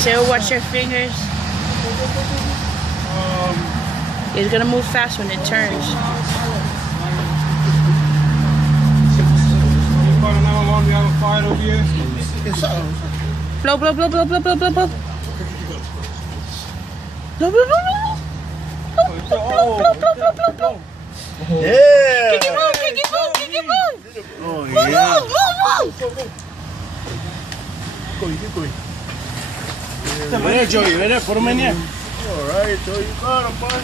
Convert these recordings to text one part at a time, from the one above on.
Sarah, watch your fingers. It's gonna move fast when it turns. Blow, blow, blow, blow, blow, blow, blow, blow. Blow, blow, blow, blow. Blow, blow, blow, blow, blow, blow. Yeah. Kick it, move, kick it, move, kick it, move. Oh, Move, yeah. move, move. Mira, Joey, mira, por mañana. All right, Joey, you got him, bud.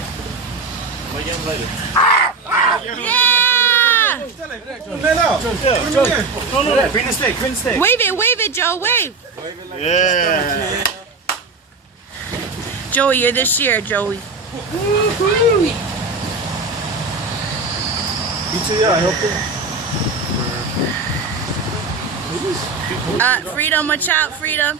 Yeah! No, bring the stick, Wave it, Joe, wave. Yeah. Joey, you're this year, Joey. Freedom, watch out, Freedom.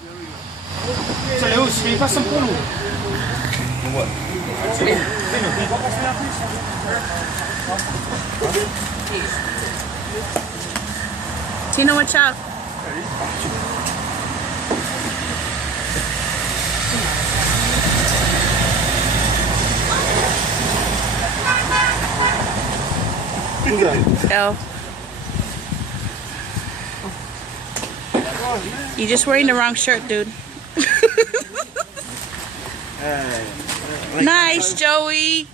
Tina, watch out. L. You're just wearing the wrong shirt, dude. Nice, Joey.